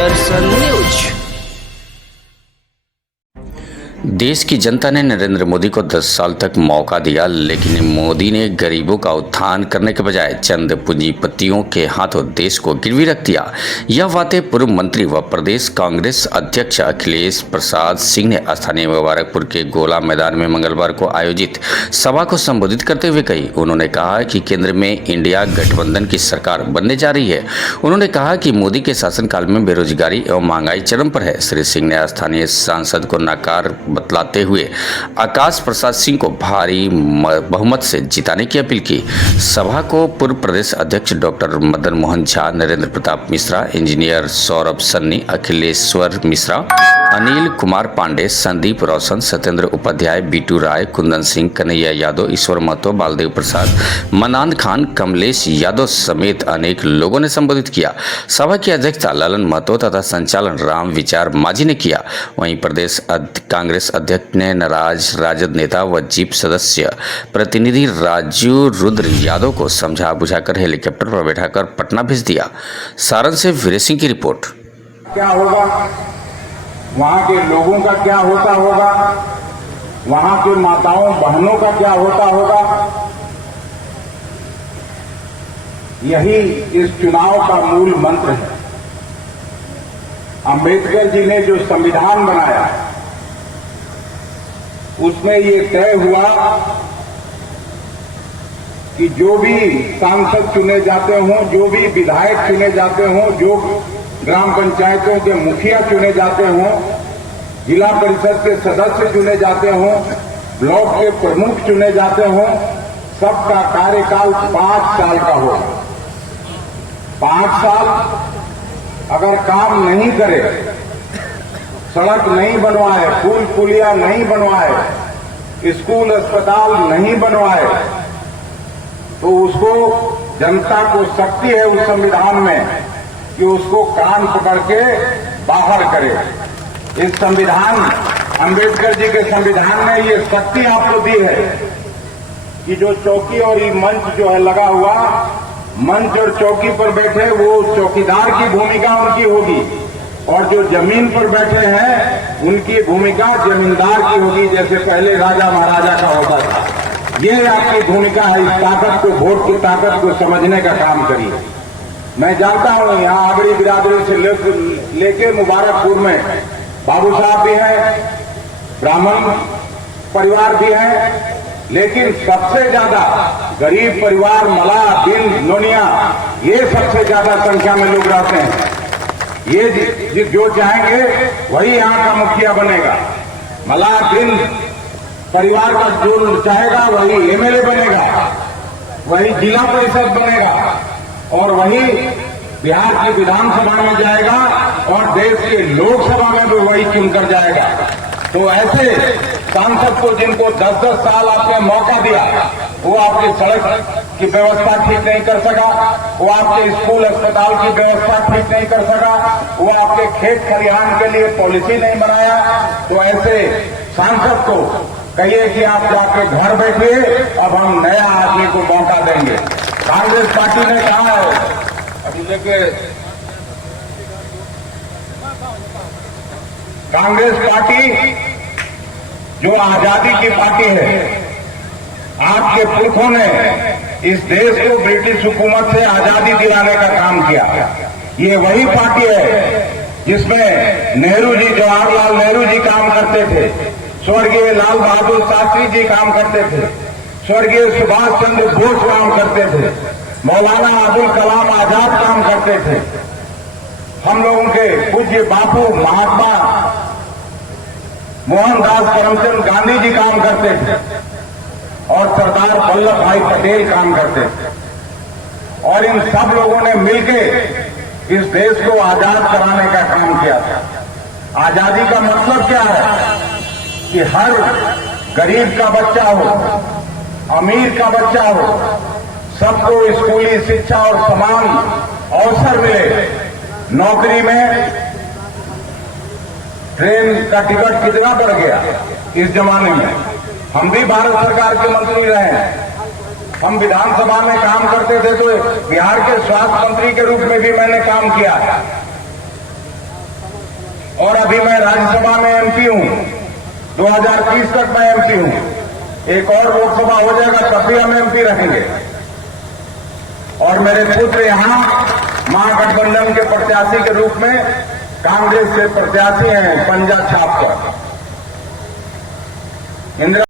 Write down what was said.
दर्शन news. देश की जनता ने नरेंद्र मोदी को 10 साल तक मौका दिया, लेकिन मोदी ने गरीबों का उत्थान करने के बजाय चंद पूंजीपतियों के हाथों देश को गिरवी रख दिया। यह बातें पूर्व मंत्री व प्रदेश कांग्रेस अध्यक्ष अखिलेश प्रसाद सिंह ने स्थानीय मुबारकपुर के गोला मैदान में मंगलवार को आयोजित सभा को संबोधित करते हुए कही। उन्होंने कहा कि केंद्र में इंडिया गठबंधन की सरकार बनने जा रही है। उन्होंने कहा कि मोदी के शासनकाल में बेरोजगारी एवं महंगाई चरम पर है। श्री सिंह ने स्थानीय सांसद को नाकार बतलाते हुए आकाश प्रसाद सिंह को भारी बहुमत से जिताने की अपील की। सभा को पूर्व प्रदेश अध्यक्ष डॉक्टर मदन मोहन झा, नरेंद्र प्रताप मिश्रा, इंजीनियर सौरभ सन्नी, अखिलेश्वर मिश्रा, अनिल कुमार पांडे, संदीप रोशन, सत्येंद्र उपाध्याय, बीटू राय, कुंदन सिंह, कन्हैया यादव, ईश्वर महतो, बालदेव प्रसाद, मनान खान, कमलेश यादव समेत अनेक लोगों ने संबोधित किया। सभा की अध्यक्षता ललन महतो तथा संचालन राम विचार माझी ने किया। वहीं प्रदेश कांग्रेस अध्यक्ष ने नाराज राजद नेता व जीप सदस्य प्रतिनिधि राजू रुद्र यादव को समझा बुझाकर हेलीकॉप्टर पर बैठाकर पटना भेज दिया। सारण से वीर सिंह की रिपोर्ट। क्या होगा, वहाँ के लोगों का क्या होता होगा, वहाँ के माताओं बहनों का क्या होता होगा, यही इस चुनाव का मूल मंत्र है। अंबेडकर जी ने जो संविधान बनाया उसमें ये तय हुआ कि जो भी सांसद चुने जाते हों, जो भी विधायक चुने जाते हों, जो ग्राम पंचायतों के मुखिया चुने जाते हों, जिला परिषद के सदस्य चुने जाते हों, ब्लॉक के प्रमुख चुने जाते हों, सबका कार्यकाल 5 साल का हो। 5 साल अगर काम नहीं करे, सड़क नहीं बनवाए, पुल पुलिया नहीं बनवाए, स्कूल अस्पताल नहीं बनवाए, तो उसको जनता को शक्ति है उस संविधान में कि उसको कान पकड़ के बाहर करे। इस संविधान, अंबेडकर जी के संविधान ने ये शक्ति आपको दी है कि जो चौकी और ये मंच जो है लगा हुआ, मंच और चौकी पर बैठे वो चौकीदार की भूमिका उनकी होगी, और जो जमीन पर बैठे हैं उनकी भूमिका जमींदार की होगी, जैसे पहले राजा महाराजा का होता था। ये आपकी भूमिका है। इस ताकत को, वोट की ताकत को समझने का काम करिए। मैं जानता हूं यहाँ आगरी बिरादरी से लेके मुबारकपुर में बाबू साहब भी हैं, ब्राह्मण परिवार भी है, लेकिन सबसे ज्यादा गरीब परिवार, मलाह, बिंद, नोनिया, ये सबसे ज्यादा संख्या में लोग रहते हैं। ये जो चाहेंगे वही यहाँ का मुखिया बनेगा। मलाह, बिंद परिवार का जो चाहेगा वही एमएलए बनेगा, वही जिला परिषद बनेगा, और वही बिहार की विधानसभा में जाएगा, और देश के लोकसभा में भी वही चुनकर जाएगा। तो ऐसे सांसद को, जिनको 10-10 साल आपने मौका दिया, वो आपकी सड़क की व्यवस्था ठीक नहीं कर सका, वो आपके स्कूल अस्पताल की व्यवस्था ठीक नहीं कर सका, वो आपके खेत खलिहान के लिए पॉलिसी नहीं बनाया। तो ऐसे सांसद को कहिए कि आप जाके घर बैठिए, अब हम नया आदमी को मौका देंगे। कांग्रेस पार्टी ने कहा है, अभी देखिए, कांग्रेस पार्टी जो आजादी की पार्टी है, आपके पुरखों ने इस देश को ब्रिटिश हुकूमत से आजादी दिलाने का काम किया। ये वही पार्टी है जिसमें नेहरू जी, जवाहरलाल नेहरू जी काम करते थे, स्वर्गीय लाल बहादुर शास्त्री जी काम करते थे, स्वर्गीय सुभाष चंद्र बोस काम करते थे, मौलाना अबुल कलाम आजाद काम करते थे, हम लोगों के पूज्य बापू महात्मा मोहनदास करमचंद गांधी जी काम करते थे, और सरदार वल्लभ भाई पटेल काम करते थे। और इन सब लोगों ने मिलकर इस देश को आजाद कराने का काम किया था। आजादी का मतलब क्या है कि हर गरीब का बच्चा हो, अमीर का बच्चा हो, सबको स्कूली शिक्षा और समान अवसर मिले। नौकरी में ट्रेन का टिकट कितना बढ़ गया इस जमाने में। हम भी भारत सरकार के मंत्री रहे हैं, हम विधानसभा में काम करते थे, तो बिहार के स्वास्थ्य मंत्री के रूप में भी मैंने काम किया। और अभी मैं राज्यसभा में एमपी हूं, 2030 तक मैं एमपी हूं। एक और लोकसभा हो जाएगा तब भी हम एमपी रहेंगे। और मेरे पुत्र यहां महागठबंधन के प्रत्याशी के रूप में कांग्रेस से प्रत्याशी हैं पंजा छाप पर। इंदिरा